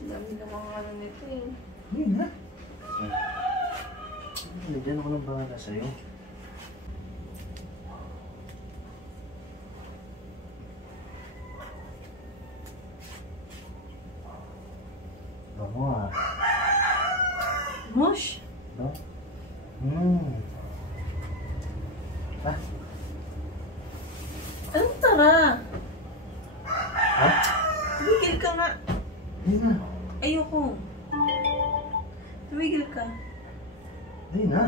Dami na mga ano nito eh. Hindi na. Nandiyan ako ng bahala sa'yo. Bango ah. Mosh! No? Ah? Anong tara? Ha? Tumigil ka nga. Hindi na. Ayoko. Tumigil ka. Hindi na.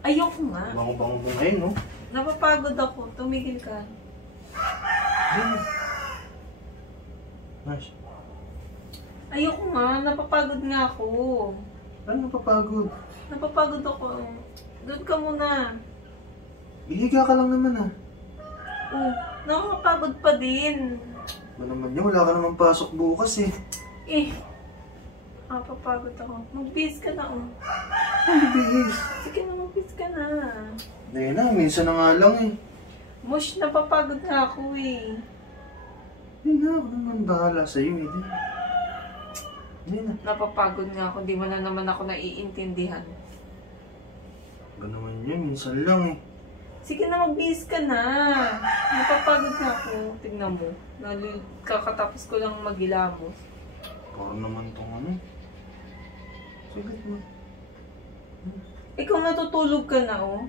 Ayoko nga. Bango-bango mo ngayon, no? Napapagod ako. Tumigil ka. Hindi na. Mas, Ayoko nga. Napapagod nga ako. ano napapagod? Napapagod ako. Doon ka muna. Ihiga ka lang naman ah. Oh, nakakapagod pa din. Ba naman yun? Wala ka naman pasok bukas eh. Eh, napapagod ako. Mag-bis ka na oh. Ano bihis? Sige na, mag-bis ka na. Hindi na, minsan na nga lang eh. Mosh, napapagod nga ako eh. Hindi na, ako naman bahala sa'yo eh. Hindi na. Napapagod nga ako. Di mo na naman ako naiintindihan. Ba naman yun, minsan lang eh. Sige na, mag-bis ka na. Napapagod nga ako. Tignan mo. Kakatapos ko lang maghilamos. Para naman tong ano. Saglit mo. Ikaw natutulog ka na oh.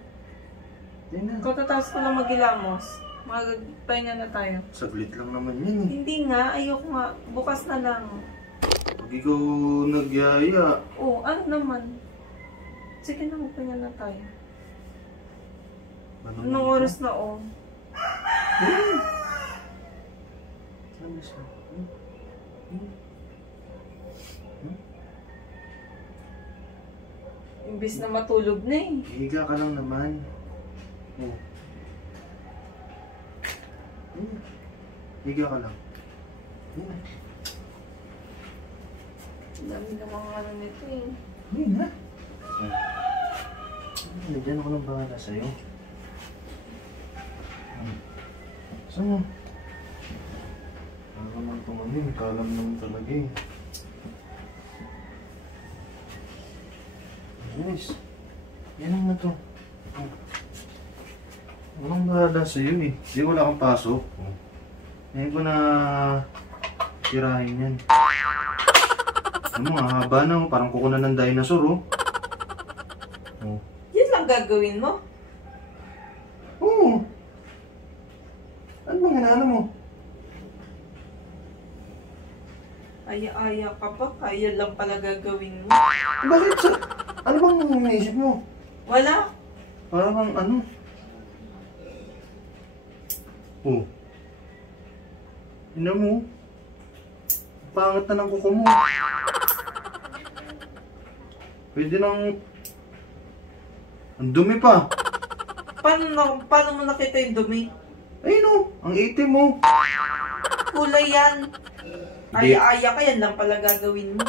Hindi na. Kakatapos ko lang maghilamos. Magpahinga na tayo. Saglit lang naman yun eh. Hindi nga. Ayoko nga. Bukas na lang. Pag ikaw nagyaya. Oh, ano naman? Sige na, magpahinga na tayo. Anong oras na oh? Ano siya? Imbis na matulog na eh. Higa ka lang naman. Oh. Higa ka lang. Dami na mga ano nito eh. Hindi na. Nandiyan ako ng bahala sa'yo. Saan mo? Ano naman itong ano eh. Kalam naman talaga eh. Yes. Yan ang na to. Walang bahala sa'yo eh. Hindi wala kang pasok. Ngayon ko na tirahin yan. Ano nga, haba na. Parang kukunan ng dinosaur oh. Oh. Yan lang gagawin mo? Oo. Ano bang hinahanap mo? Aya-aya ka pa. Kaya lang pala gagawin mo. Bakit sa... Ano bang naisip mo? Wala. Parang ano? Oh. Ina mo. Pangat na ng kuko mo. Pwede nang... Ang dumi pa. Paano mo nakita yung dumi? Ayun o. Ang itim mo. Kulay yan. Aya-aya ka. Yan lang pala gagawin mo.